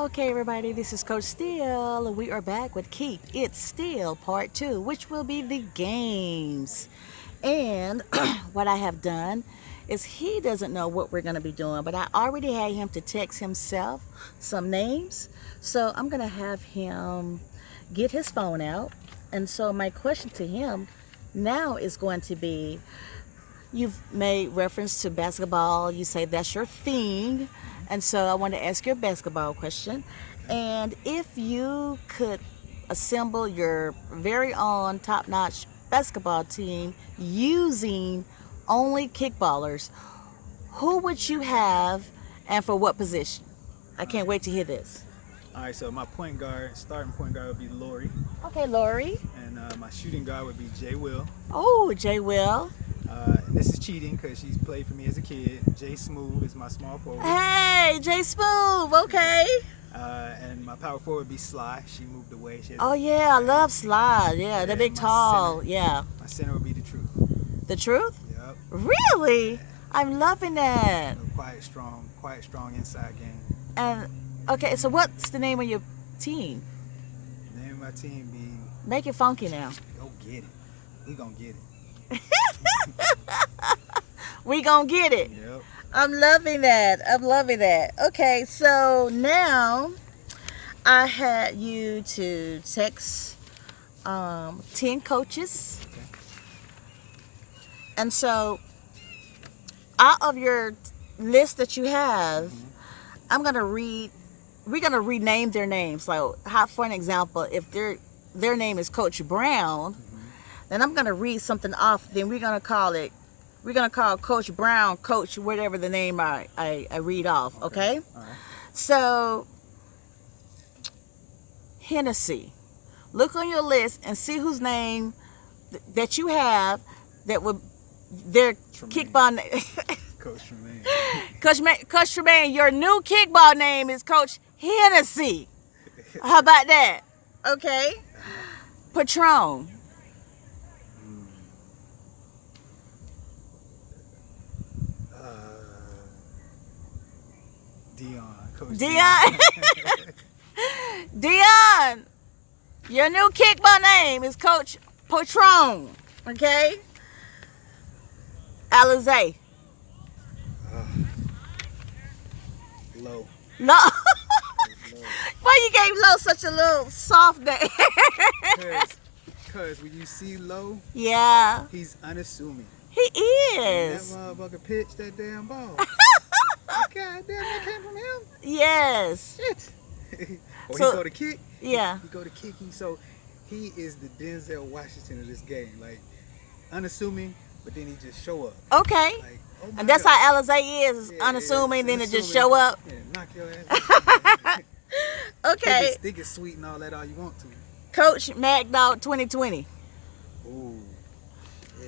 Okay, everybody, this is Coach Steele, and we are back with Keep It Still Part 2, which will be the games. And what I have done is he doesn't know what we're going to be doing, but I already had him to text himself some names. So I'm going to have him get his phone out. And so my question to him now is going to be, you've made reference to basketball. You say that's your thing. And so I want to ask you a basketball question. And if you could assemble your very own top-notch basketball team using only kickballers, who would you have and for what position? I can't wait to hear this. All right, so my starting point guard would be Lori, Okay, Lori. and my shooting guard would be Jay Will. Oh, Jay Will. And this is cheating because she's played for me as a kid. Jay Smooth is my small forward. Hey, Jay Smooth. Okay. And my power forward would be Sly. She moved away. Oh, yeah, I love Slide. Yeah, the big my tall. center. Yeah. My center would be the Truth. The Truth? Yep. Really? I'm loving that. Quiet, strong inside game. And okay, so what's the name of your team? The name of my team be Make it funky now. Go Get It. We gonna get it. We gonna get it. Yep. I'm loving that. I'm loving that. Okay, so now I had you to text 10 coaches. Okay. And so out of your list that you have, I'm gonna read. We're gonna rename their names. Like, how, for an example, if their name is Coach Brown, then I'm gonna read something off. Then we're gonna call Coach Brown Coach whatever the name I read off. Okay. All right. So Hennessy, look on your list and see whose name that you have that would their kickball name. Coach Tremaine. Coach Tremaine, your new kickball name is Coach Hennessy. How about that? Okay. Patron. Dion. Coach Dion. Dion, your new kickball name is Coach Patron. Okay. Alizé. Low. No. Why you gave Lo such a little soft name? Cause when you see Low, Yeah, he's unassuming. he That is. motherfucker pitched that damn ball. God damn, that came from him. Yes. Shit. Or So- he go to kick. Yeah. He go to kick. He is the Denzel Washington of this game. Like unassuming, but then he just show up. Okay. Like, oh my And that's God. how Alizé is, Yeah, unassuming, then it just unassuming. show up. Yeah, knock your ass. Okay. Think it's sweet and all that all you want to. Coach Mad Dog 2020. Ooh. Yeah.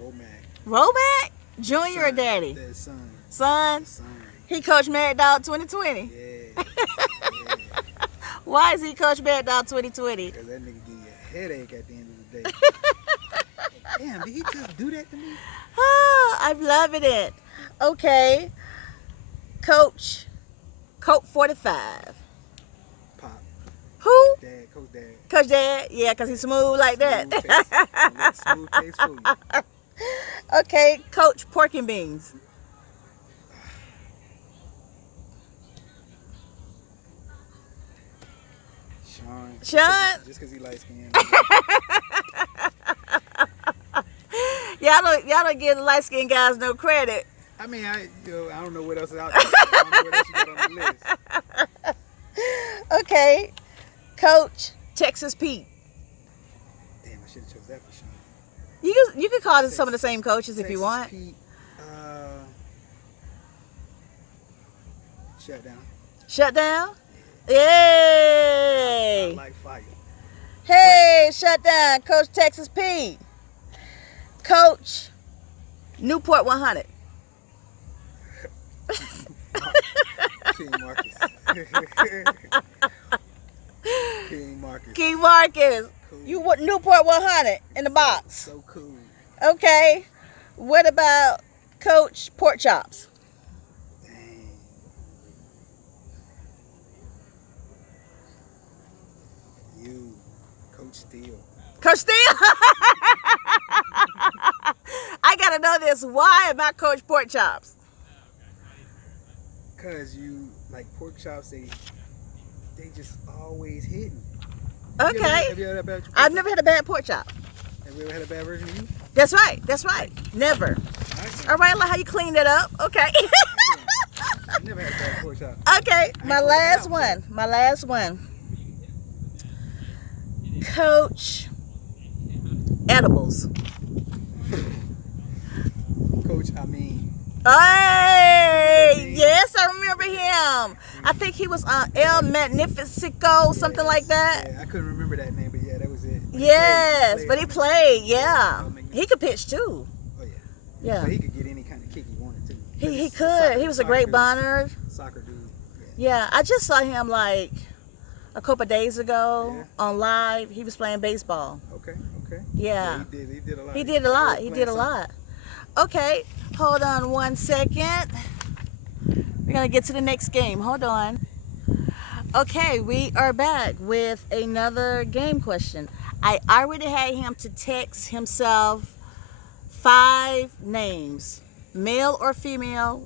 Womack. Roback? Junior or Son. Daddy? That son. Son? Son. He Coach Mad Dog 2020. Yeah. Why is he Coach Mad Dog 2020? Because that nigga give you a headache at the end of the day. Damn, did he just do that to me? Oh, I'm loving it. Okay. Coach 45. Pop. Who? Dad. Coach Dad. Coach Dad? Yeah, because he's smooth like that. Smooth taste for you. Okay, Coach Pork and Beans. Sean? Just because he light skinned. Y'all don't give the light skinned guys no credit. I mean, I don't know what else is out there. I don't know what else you got on the list. Okay, Coach Texas Pete. Damn, I should have chose that for Sean. You can call some of the same coaches if you Texas want. Pete, shut down. Shut down? I Yay! like fire. Hey, shut down, Coach Texas Pete. Coach Newport 100. King Marcus. King Marcus. King Marcus. Cool. You want Newport 100 in the box. So cool. Okay. What about Coach Pork Chops? Dang. Coach Steele. Coach Steele. I gotta know this. Why am I Coach Pork Chops? Cause you like pork chops, they just always hitting. Okay. Have you ever had a bad pork I've chop? never had a bad pork chop. Have you ever had a bad version of you? That's right. That's right. Never. All right, I like how you cleaned it up. Okay. I've never had a bad pork chop. Okay, my last one. My last one. Coach Edibles. Coach, I mean. Hey, yes, I remember him. I think he was on El Magnifico, something like that. Yeah, I couldn't remember that name, but yeah, that was it. Yes, but he played. Yeah, El he could pitch too. Oh yeah. Yeah, But he could get any kind of kick he wanted to. he could. He was a great bunter. Soccer dude. Yeah, I just saw him like a couple of days ago on live. He was playing baseball. Okay. Yeah. He did a lot. He did a lot. He did a lot. Okay, hold on 1 second. We're gonna get to the next game. Hold on. Okay, we are back with another game question. I already had him to text himself 5 names, male or female.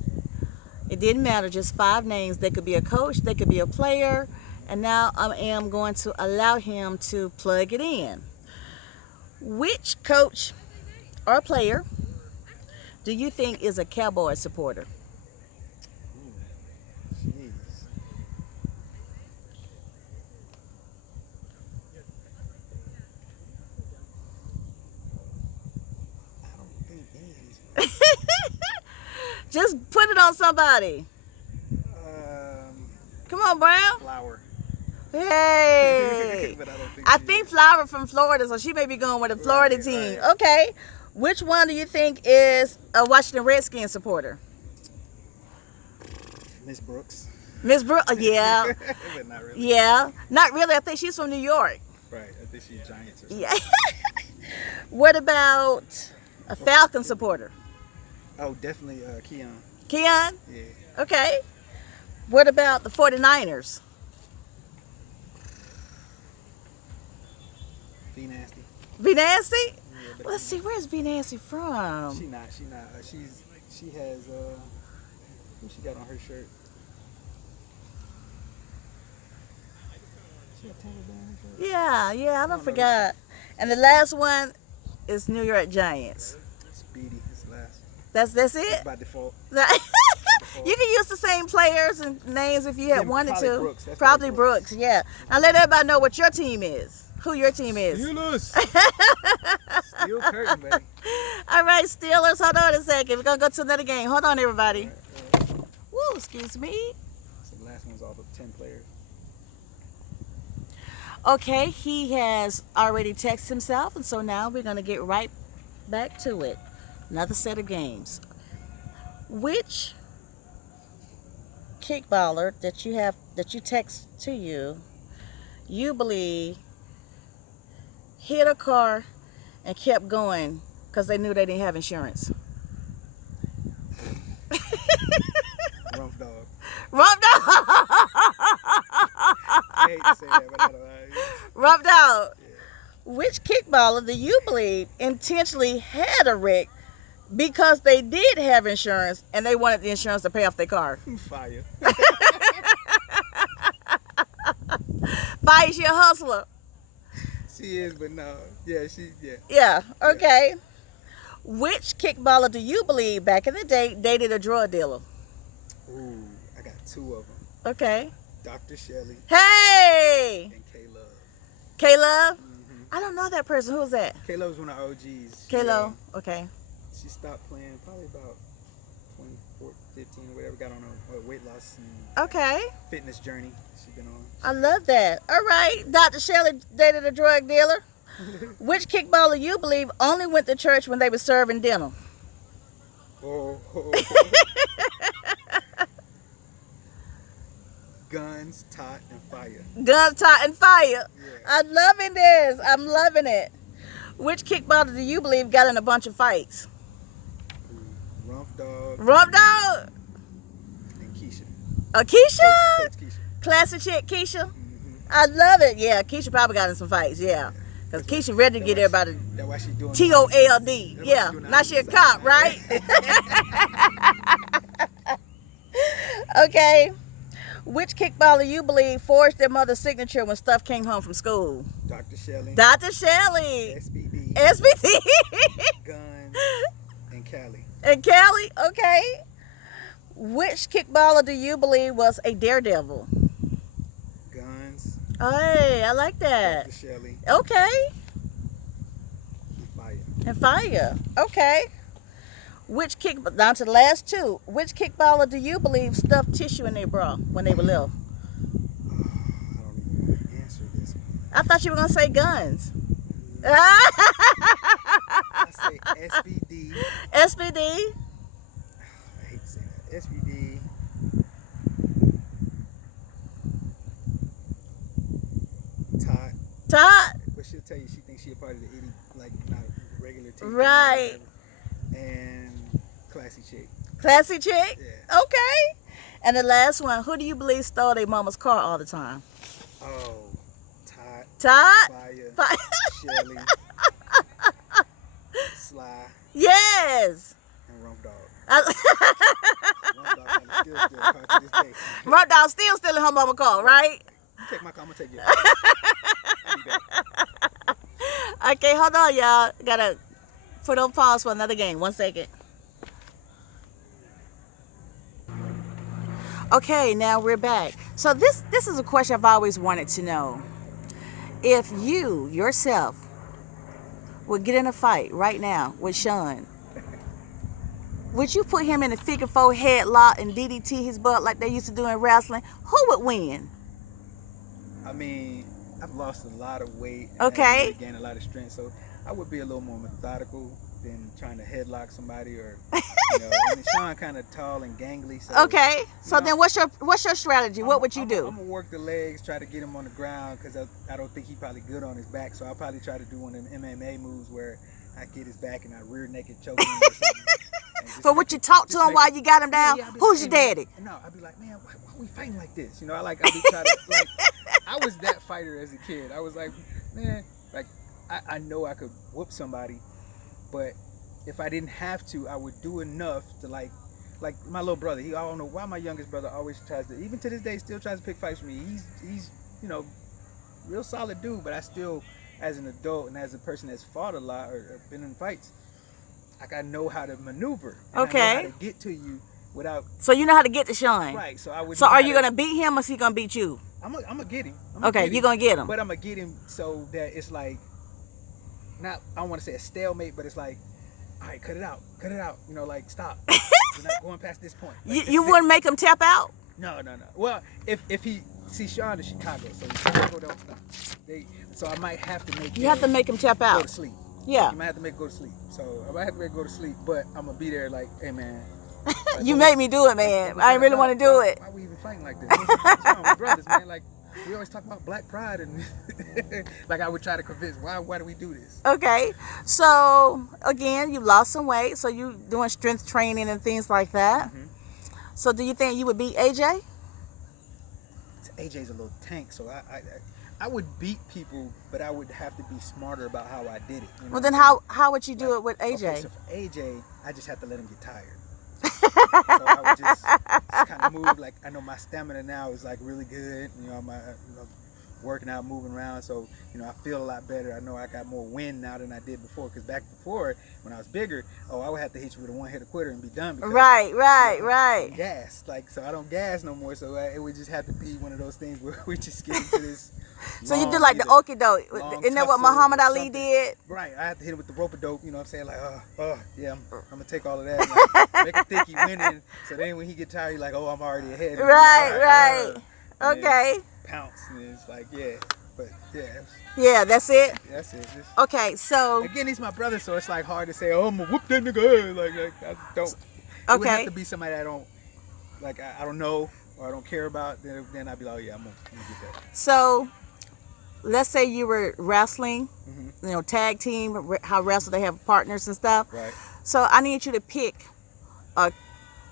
It didn't matter, just 5 names. They could be a coach, they could be a player, and now I am going to allow him to plug it in. Which coach or player do you think is a Cowboy supporter? Jeez. I don't think any of these. Just put it on somebody. Come on, Brown. Flower. Hey. But I think Flower from Florida, so she may be going with a Florida team. Right. Okay. Which one do you think is a Washington Redskins supporter? Miss Brooks. Miss Brooks? Yeah. But not really. Yeah. Not really. I think she's from New York. Right. I think she's Giants or something. Yeah. What about a Falcon supporter? Oh, definitely Keon. Keon? Yeah. Okay. What about the 49ers? Be nasty. Be Nasty? Yeah, but Let's see, where's Be Nasty from? She not. She has who she got on her shirt? She got Tampa Bay on her shirt. Yeah, I don't forgot. And the last one is New York Giants. Speedy. It's last. That's it? By default. You can use the same players and names if you had Yeah, wanted probably to. Brooks. That's Probably probably Brooks. Brooks, yeah. Now let everybody know what your team is. Who your team is. Steelers. Steel curtain, baby. All right, Steelers, hold on a second. We're going to go to another game. Hold on, everybody. Woo, excuse me. So the last one's all the 10 players. Okay, he has already texted himself, and so now we're going to get right back to it. Another set of games. Which kickballer that you text to you believe hit a car and kept going because they knew they didn't have insurance? Rough dog. Rough dog. I hate to say that, but I don't know. Rough dog. Yeah. Which kickballer do you believe intentionally had a wreck because they did have insurance and they wanted the insurance to pay off their car? Fire. Fire's your hustler. She is, but no. Yeah, yeah. Yeah, okay. Which kickballer do you believe back in the day dated a drug dealer? Ooh, I got 2 of them. Okay. Dr. Shelley Hey! and K-Love. K-Love? Mm-hmm. I don't know that person. Who's that? K-Love's one of the OGs. K-Love. Okay. She stopped playing probably about 2014, 15, or whatever. Got on a weight loss and Okay. fitness journey she's been on. I love that. All right. Dr. Shelley dated a drug dealer. Which kickballer you believe only went to church when they were serving dinner? Oh. Guns, tot, and fire. Gun, tot, and fire. Yeah. I'm loving this. I'm loving it. Which kickballer do you believe got in a bunch of fights? Rump Dog Rump Dog? and Keisha. Keisha? Coach Keisha. Classic chick, Keisha? Mm-hmm. I love it. Yeah, Keisha probably got in some fights. Yeah. Because Keisha ready to get everybody That's why she doing TOLD. Yeah, now she a cop, right? Okay. Which kickballer you believe forged their mother's signature when stuff came home from school? Dr. Shelley, Dr. Shelley. SBD, SBT. Guns, and Cali. And Kelly, okay. Which kickballer do you believe was a daredevil? Guns, Hey, I like that. Dr. Shelley, Okay. and Fire. And Fire. Okay. Down to the last two. Which kickballer do you believe stuffed tissue in their bra when they were little? I don't even want to answer this one. I thought you were going to say Guns. I say SBD. SBD. I hate to say that. SBD. Todd. Todd. But she'll tell you she thinks she a part of the itty, like not a regular team. Right. And Classy Chick. Classy chick. Yeah. Okay. And the last one. Who do you believe stole their mama's car all the time? Oh, Todd. Todd. Fire. Shelly. Sly. Yes. And Rump Dog. I- Rump Dog kinda still car to this day. Rump Dog still stealing her mama car, right? You take my car, I'm gonna take yours. I'll be back. Okay, hold on, y'all. Gotta put on pause for another game. 1 second. Okay, now we're back. So this is a question I've always wanted to know. If you yourself would get in a fight right now with Sean, would you put him in a figure four headlock and DDT his butt like they used to do in wrestling? Who would win? I mean, I've lost a lot of weight. Okay. And really gained a lot of strength, so I would be a little more methodical than trying to headlock somebody or, you know. And Sean kind of tall and gangly. So, Okay, so know, then what's your strategy? What would you do? I'm gonna work the legs, try to get him on the ground because I don't think he's probably good on his back. So I'll probably try to do one of them MMA moves where I get his back and I rear naked choke him or something. And just But would you talk to him while you got him down? Yeah, I'd be Who's like, your "Hey, man." daddy? No, I'd be like, man, why we fighting like this? You know, I'd be trying to, like, I was that fighter as a kid. I was like, man, like, I know I could whoop somebody, but if I didn't have to, I would do enough to, like my little brother. I don't know why my youngest brother always tries to, even to this day, still tries to pick fights with me. He's you know, real solid dude, but I still, as an adult and as a person that's fought a lot or been in fights, like, I know how to maneuver. And Okay. I know how to get to you without. So you know how to get to Sean. Right. So I would. So know are how you to- gonna beat him or is he gonna beat you? I'm gonna get him. Okay, you're gonna get him. But I'm gonna get him so that it's like, not, I don't want to say a stalemate, but it's like, all right, cut it out, you know, like, stop. We're not going past this point. Like, You wouldn't make him tap out? No. Well, if he see Sean in Chicago, so Chicago don't stop. So I might have to make. You have to make him tap go out. to sleep. Yeah. You might have to make him go to sleep. So I might have to make him go to sleep, but I'm gonna be there like, hey man. Like, You made me do it, man. I really want to do it. Why we even fighting like this? What's wrong with brothers, man? Like, we always talk about black pride and like I would try to convince why do we do this? Okay. So again, you lost some weight, so you doing strength training and things like that. Mhm. So do you think you would beat AJ? AJ's a little tank, so I would beat people, but I would have to be smarter about how I did it. You know Well, then what how would you do Like, it with I'm AJ? saying? Okay, so for AJ, I just have to let him get tired. So I would just kind of move, like, I know my stamina now is like really good. You know, working out, moving around, so I feel a lot better. I know I got more wind now than I did before. Because back before, when I was bigger, I would have to hit you with a one-hitter quitter and be done. Because, Right. Gas, like, so I don't gas no more. So it would just have to be one of those things where we just get into this. So you do like the okie doke. Isn't that what tussle Muhammad or Ali something. did? Right, I have to hit him with the rope a dope. You know what I'm saying? Like, yeah, I'm gonna take all of that. Like, make him think he winning. So then when he get tired, he's like, oh, I'm already ahead. And Right. and Okay. then pounce, and it's like, yeah, but yeah, Yeah, that's it. that's it. Just, Okay, so again, he's my brother, so it's like hard to say, oh, I'm gonna whoop that nigga. Like I don't. It would have okay. to be somebody I don't like. I don't know or I don't care about. Then I'd be like, oh yeah, I'm gonna get that. So let's say you were wrestling, Mm-hmm. tag team, how wrestle they have partners and stuff. Right. So I need you to pick a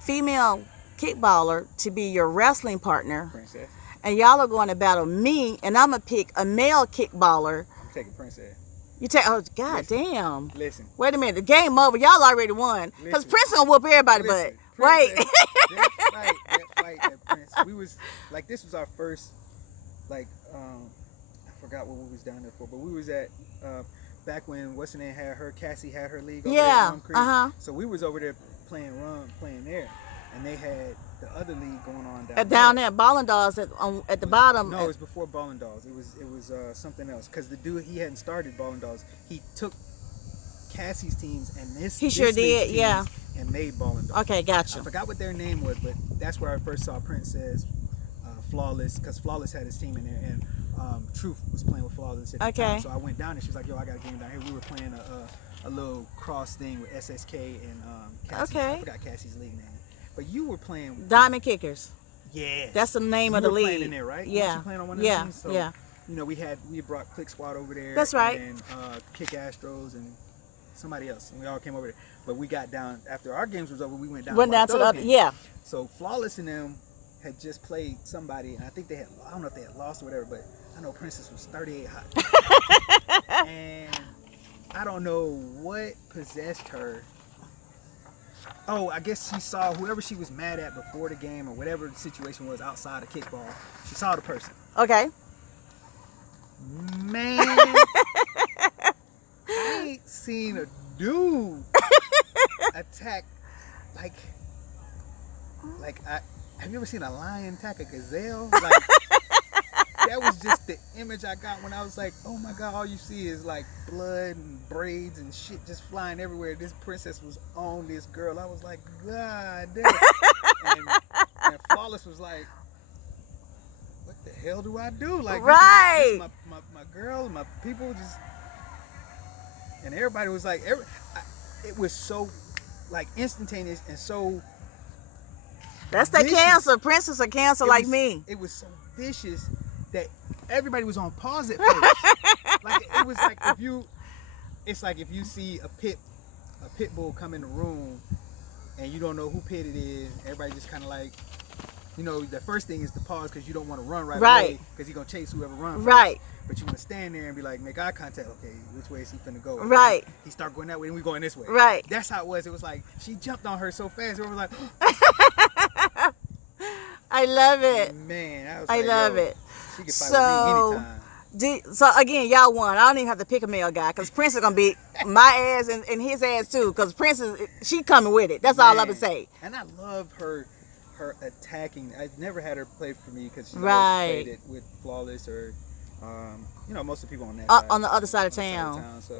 female kickballer to be your wrestling partner, Princess. and y'all are going to battle me, and I'm gonna pick a male kickballer. I'm taking Princess. You take, oh, god Listen. damn. Listen. Wait a minute, the game over. Y'all already won. Because Listen. Prince gonna whoop everybody, Listen, but wait. Princess, that fight that Prince, we was like, this was our first, like, I forgot what we was down there for, but we was at back when what's her name had her, Cassie had her league over there at Yeah. Rum Creek. So we was over there playing there, and they had the other league going on Down there, Ballin' Dolls at the bottom. No, it was before Ballin' Dolls. It was something else, because the dude, he hadn't started Ballin' Dolls. He took Cassie's teams and He sure did, league's yeah. teams and made Ballin' Dolls. Okay, gotcha. I forgot what their name was, but that's where I first saw Princess, Flawless, because Flawless had his team in there, and Truth was playing with Flawless at the time. So I went down and she was like, yo, I got a game down here. We were playing a little cross thing with SSK and Cassie's. Okay. I forgot Cassie's league name. But you were playing Diamond Kickers. Yeah. That's the name you of the were league. Playing in there, right? Yeah. Weren't you playing on one of the teams? So, yeah. You know, we brought Click Squad over there. That's right. And Kick Astros and somebody else, and we all came over there. But we got down after our games was over. We went down. Went down to the other. Yeah. So Flawless and them had just played somebody, and I think I don't know if they had lost or whatever, but I know Princess was 38 hot. And I don't know what possessed her. Oh, I guess she saw whoever she was mad at before the game or whatever the situation was outside of kickball. She saw the person. Okay. Man, I ain't seen a dude attack like have you ever seen a lion attack a gazelle? Like, that was just the image I got when I was like, oh my god, all you see is like blood and braids and shit just flying everywhere. This princess was on this girl. I was like, god damn. and Flawless was like, what the hell do I do? Like, right. this my girl and my people just, and everybody was like, it was so like instantaneous and so. That's the cancer. Princess of cancer like me. It was so vicious that everybody was on pause at first. Like, it was like it's like if you see a pit bull come in the room and you don't know who pit it is, everybody just kind of like, you know, the first thing is to pause because you don't want to run right away because he's gonna chase whoever runs first. Right. But you want to stand there and be like, make eye contact. Okay, which way is he finna go? Right. He start going that way and we going this way. Right. That's how it was. It was like she jumped on her so fast. It was like, I love it. Man, I love it. She can fight with me anytime. So again, y'all won. I don't even have to pick a male guy because Prince is gonna beat my ass and his ass too. Because Prince she coming with it. That's all I'm gonna say. And I love her attacking. I've never had her play for me because she right. played it with Flawless or you know, most of the people on that side, on the other side of town. So,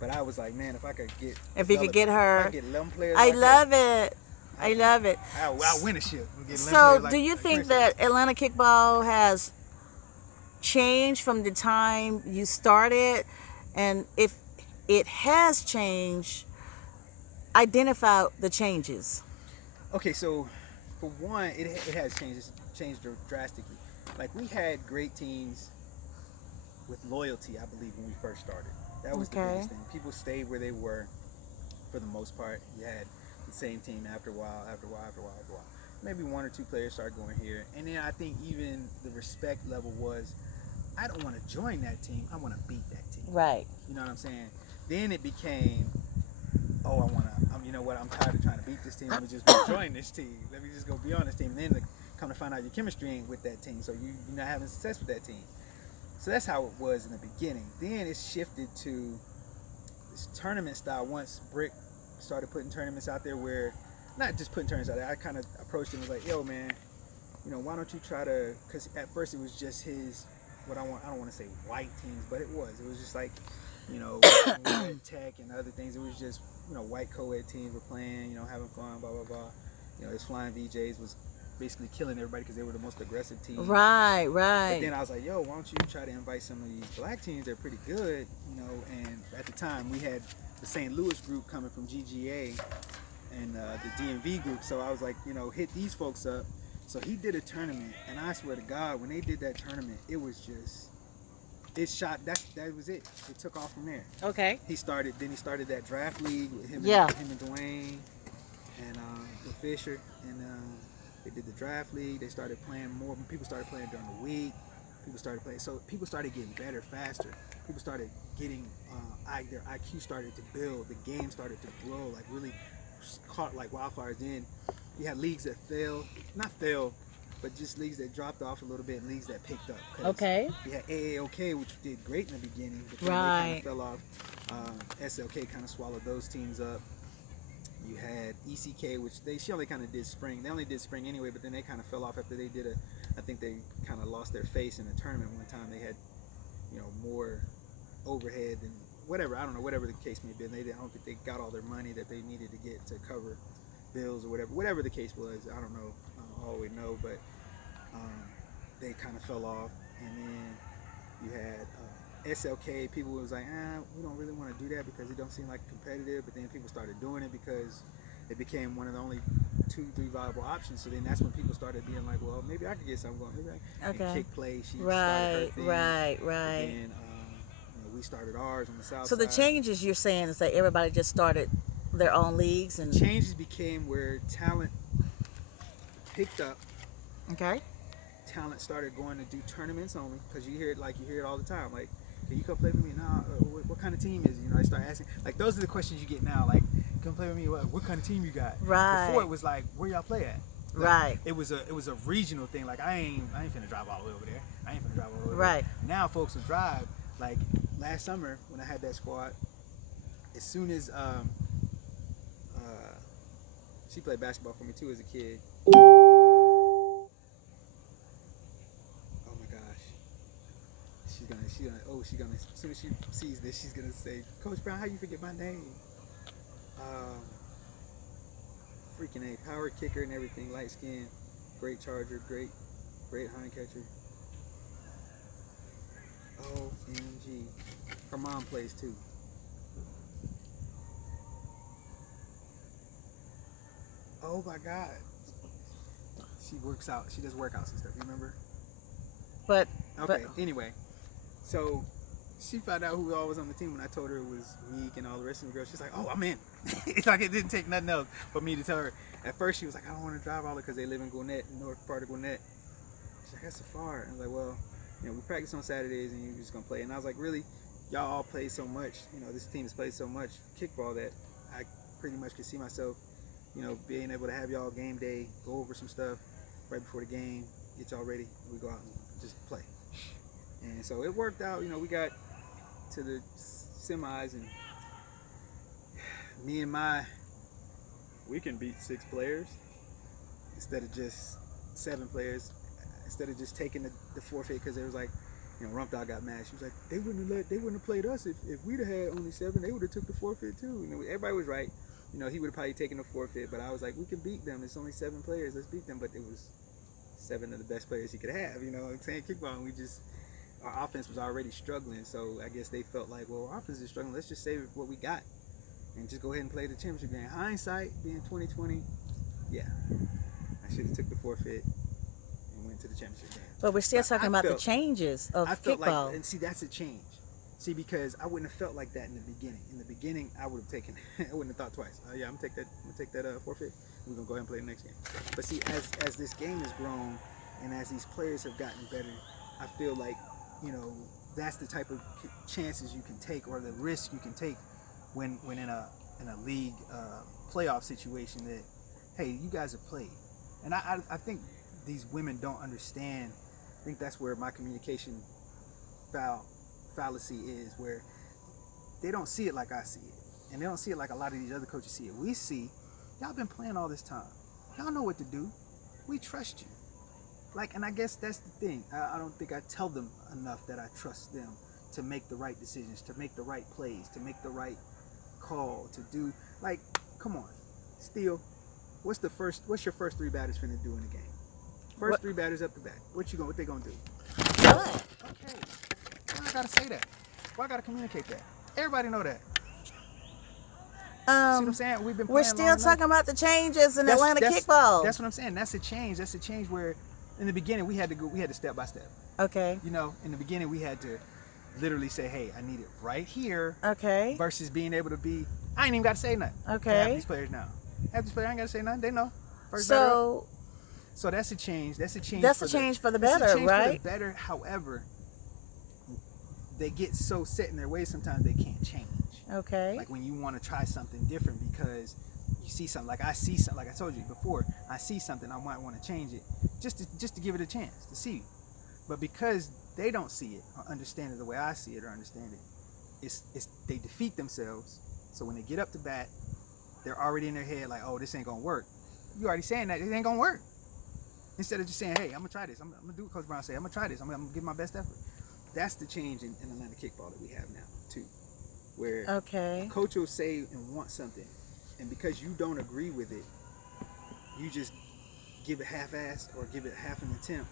but I was like, man, if I could get you could get her, get 11 players. I love it. I love it. I'll win a ship. So, do you think that Atlanta kickball has changed from the time you started? And if it has changed, identify the changes. Okay, so for one, it has changed. It's changed drastically. Like, we had great teams with loyalty, I believe, when we first started. That was the biggest thing. People stayed where they were for the most part. You had the same team after a while. Maybe one or two players started going here. And then I think even the respect level was, I don't want to join that team. I want to beat that team. Right. You know what I'm saying? Then it became, oh, you know what? I'm tired of trying to beat this team. Let me just go join this team. Let me just go be on this team. And then come to find out your chemistry ain't with that team. So you're not having success with that team. So that's how it was in the beginning. Then it shifted to this tournament style once Brick started putting tournaments out there where, not just putting tournaments out there, I kind of approached him and was like, yo, man, you know, why don't you try to, because at first it was just his, I don't want to say white teams, but it was just like, you know, Red Tech and other things. It was just, you know, white co-ed teams were playing, you know, having fun, blah, blah, blah. You know, his Flying VJs was basically killing everybody because they were the most aggressive team. Right. But then I was like, yo, why don't you try to invite some of these black teams? They're pretty good, you know. And at the time, we had the St. Louis group coming from GGA and the DMV group. So I was like, you know, hit these folks up. So he did a tournament, and I swear to God, when they did that tournament, it was just, it shot. That was it. It took off from there. Okay. He started that draft league with him, and Dwayne, and with Fisher, and they did the draft league. They started playing more. People started playing during the week. People started playing. So people started getting better faster. People started getting their IQ started to build. The game started to grow, like really caught like wildfires. Then you had leagues that not fell, but just leagues that dropped off a little bit, and leagues that picked up. Okay. You had AAOK, which did great in the beginning, but then they kind of fell off. SLK kind of swallowed those teams up. You had ECK, which she only kind of did spring. They only did spring anyway, but then they kind of fell off after they did I think they kind of lost their face in a tournament one time. They had, more overhead and whatever. I don't know, whatever the case may be. I don't think they got all their money that they needed to get to cover bills or whatever the case was. I don't know. I don't always know, but they kind of fell off. And then you had SLK. People was like, we don't really want to do that because it don't seem like competitive. But then people started doing it because it became one of the only 2-3 viable options. So then that's when people started being like, well, maybe I could get something going. Maybe I can kick play. She started her thing. Right. And we started ours on the south So side. the changes you're saying is that everybody just started their own leagues and changes became where talent picked up. Okay. Talent started going to do tournaments only because you hear it all the time. Like, can you come play with me? Nah. What kind of team is it? They start asking. Like, those are the questions you get now. Like, come play with me. What kind of team you got? Right. Before it was like, where y'all play at? Like, right. It was a regional thing. Like, I ain't finna drive all the way over there. I ain't finna drive all the way over right. there. Now folks will drive. Like last summer when I had that squad, as soon as she played basketball for me too as a kid. Oh my gosh. She's gonna as soon as she sees this, she's gonna say, Coach Brown, how you forget my name? Freaking A, power kicker and everything, light skin, great charger, great hind catcher. OMG. Her mom plays too. Oh my God. She works out. She does workouts and stuff. You remember? But Anyway, so she found out who all was on the team when I told her it was Meek and all the rest of the girls. She's like, "Oh, I'm in." It's like it didn't take nothing else for me to tell her. At first, she was like, "I don't want to drive all it because they live in Gwinnett, north part of Gwinnett." She's like, "That's so far." I was like, "Well, we practice on Saturdays and you're just gonna play." And I was like, "Really? Y'all all play so much. This team has played so much kickball that I pretty much could see myself, being able to have y'all game day, go over some stuff right before the game, get y'all ready, and we go out and just play." And so it worked out. We got to the semis, and we can beat 6 players instead of just 7 players. Instead of just taking the forfeit because it was like, Rump Dog got mad. She was like, they wouldn't have played us if we'd have had only 7. They would have took the forfeit too. Everybody was right. He would have probably taken the forfeit, but I was like, we can beat them. It's only 7 players. Let's beat them. But it was 7 of the best players he could have. I'm saying kickball, and our offense was already struggling. So I guess they felt like, well, our offense is struggling. Let's just save what we got and just go ahead and play the championship game. Hindsight, being 2020, yeah, I should have took the forfeit and went to the championship game. But we're still talking about the changes of kickball. And see, that's a change. See, because I wouldn't have felt like that in the beginning. In the beginning, I would have taken. I wouldn't have thought twice. Yeah, I'm gonna take that forfeit. We're gonna go ahead and play the next game. But see, as this game has grown, and as these players have gotten better, I feel like that's the type of chances you can take, or the risk you can take when in a league playoff situation. That, hey, you guys have played, and I think these women don't understand. I think that's where my communication fallacy is, where they don't see it like I see it, and they don't see it like a lot of these other coaches see it. We see, y'all been playing all this time. Y'all know what to do. We trust you. And I guess that's the thing. I don't think I tell them enough that I trust them to make the right decisions, to make the right plays, to make the right call, to do, come on, Steele, what's your first 3 batters finna do in the game? First 3 batters up the bat. What they gonna do? What? Okay. Why I gotta say that? Why I gotta communicate that? Everybody know that. See what I'm saying? We've been playing We're still talking about the changes in Atlanta kickball. That's what I'm saying. That's a change. That's a change where in the beginning we had to step by step. Okay. In the beginning we had to literally say, hey, I need it right here. Okay. Versus being able to be, I ain't even got to say nothing. Okay. Half these players now. Half these players, I ain't got to say nothing. They know. So that's a change. That's a change. That's a change for the better, right? For the better. However, they get so set in their ways sometimes they can't change. Okay. Like when you want to try something different because you see something. Like I see something. Like I told you before, I see something. I might want to change it just to give it a chance to see. But because they don't see it or understand it the way I see it or understand it, it's they defeat themselves. So when they get up to bat, they're already in their head like, oh, this ain't gonna work. You already saying that it ain't gonna work. Instead of just saying, hey, I'm gonna try this. I'm gonna do what Coach Brown say. I'm gonna try this. I'm gonna give my best effort. That's the change in Atlanta kickball that we have now too, where okay. a coach will say and want something, and because you don't agree with it, you just give it half-assed or give it half an attempt.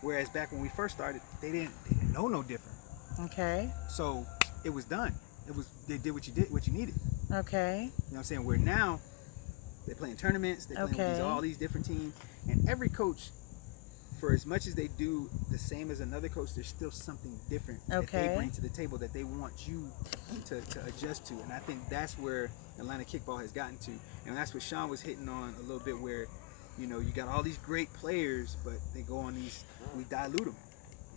Whereas back when we first started, they didn't know no different. Okay. So it was done. They did what you needed. Okay. You know what I'm saying? Where now they're playing tournaments, they're playing with all these different teams, and every coach, for as much as they do the same as another coach, there's still something different that they bring to the table that they want you to adjust to. And I think that's where Atlanta kickball has gotten to, and that's what Sean was hitting on a little bit, where you got all these great players, but they go on these, we dilute them.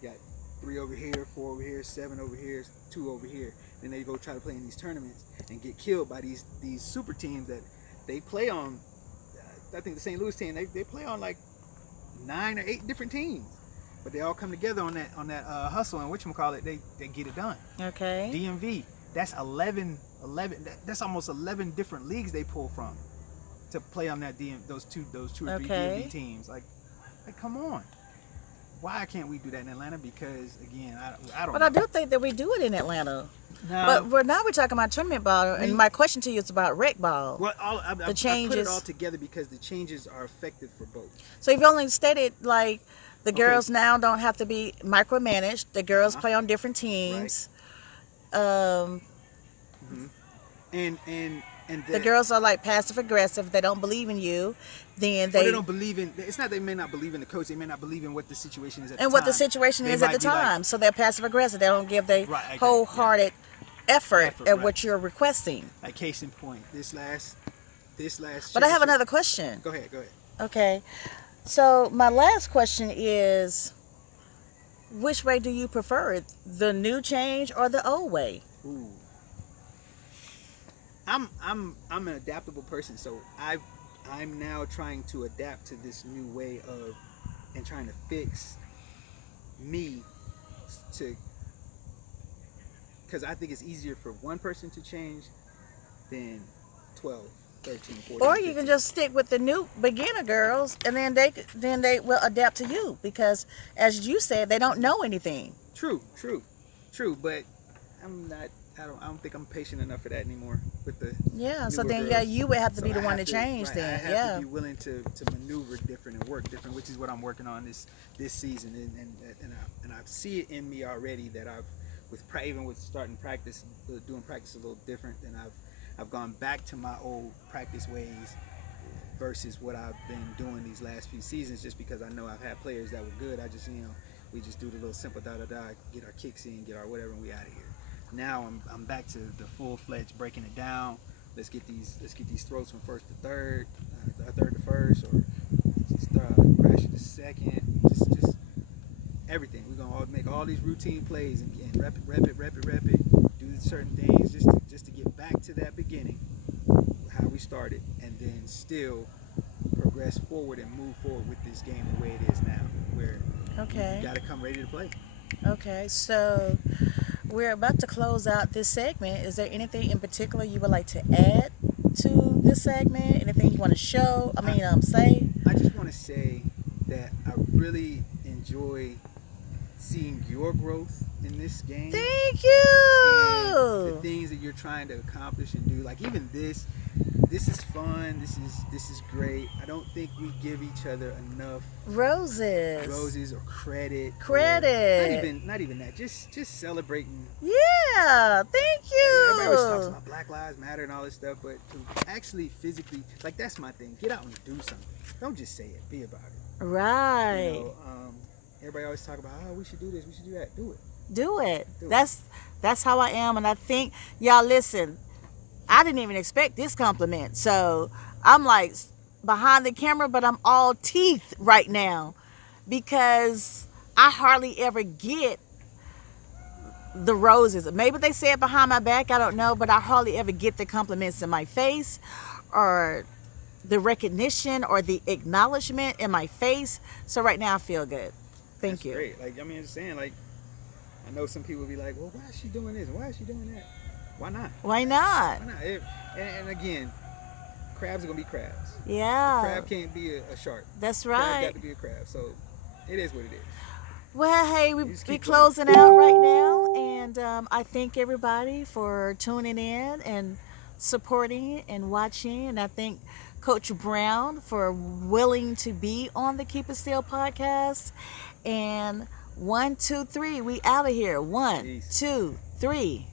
You got 3 over here, 4 over here, 7 over here, 2 over here. Then they go try to play in these tournaments and get killed by these super teams that they play on. I think the St. Louis team, they play on like 9 or 8 different teams, but they all come together on that hustle, and whatchamacallit, they get it done. Okay. DMV, that's 11. That's almost 11 different leagues they pull from to play on that those two or three DMV teams. Like come on. Why can't we do that in Atlanta? Because again, I don't. But know. I do think that we do it in Atlanta. No. But now we're talking about tournament ball, and my question to you is about rec ball. Well, I put changes. it all together because the changes are effective for both. So you've only stated like the girls now don't have to be micromanaged. The girls play on different teams. Right. And the girls are like passive aggressive. They don't believe in you. Then they don't believe in. It's not they may not believe in the coach. They may not believe in what the situation is at the time. And what the situation is at the time. So they're passive aggressive. They don't give their wholehearted effort at what you're requesting. Like case in point, this last. But I have another question. Go ahead. Okay. So my last question is, which way do you prefer it? The new change or the old way? Ooh. I'm an adaptable person, so I'm now trying to adapt to this new way of, and trying to fix me because I think it's easier for one person to change than 12, 13, 14. Or you can just stick with the new beginner girls, and then they will adapt to you, because as you said, they don't know anything. True, but I don't think I'm patient enough for that anymore with the so then girls. you would have to be the one to change right, then. I have to be willing to maneuver different and work different, which is what I'm working on this season, and I see it in me already that even with starting practice, doing practice a little different, and I've gone back to my old practice ways versus what I've been doing these last few seasons, just because I know I've had players that were good. I just we just do the little simple get our kicks in, get our whatever, and we out of here. Now I'm back to the full-fledged breaking it down. Let's get these throws from first to third, third to first, or just crash it to second. Just everything. We're gonna make all these routine plays and rep it. Do certain things just to get back to that beginning, how we started, and then still progress forward and move forward with this game the way it is now, where you gotta come ready to play. Okay, so we're about to close out this segment. Is there anything in particular you would like to add to this segment? Anything you want to show? Say? I just want to say that I really enjoy seeing your growth in this game. Thank you. And the things that you're trying to accomplish and do. Like even this is fun. This is great. I don't think we give each other enough roses or credit. Not even that. Just celebrating. Yeah, thank you. Everybody always talks about Black Lives Matter and all this stuff, but to actually physically, like, that's my thing. Get out and do something. Don't just say it. Be about it. Right. Everybody always talk about, we should do this, we should do that. Do it. That's how I am, and I think y'all listen. I didn't even expect this compliment, so I'm like behind the camera, but I'm all teeth right now because I hardly ever get the roses. Maybe they say it behind my back, I don't know, but I hardly ever get the compliments in my face or the recognition or the acknowledgement in my face. So right now I feel good. Thank That's you. great. Like, I mean, I'm just saying, like, I know some people be like, well, why is she doing this? Why is she doing that? Why not? Why not? Why not? And again, crabs are gonna be crabs. Yeah. A crab can't be a shark. That's Crab right. got to be a crab. So it is what it is. Well, hey, You we just be keep going. closing out right now, and I thank everybody for tuning in and supporting and watching, and I thank Coach Brown for willing to be on the Keep It Still podcast. And 1, 2, 3, we out of here. 1, Peace. 2, 3.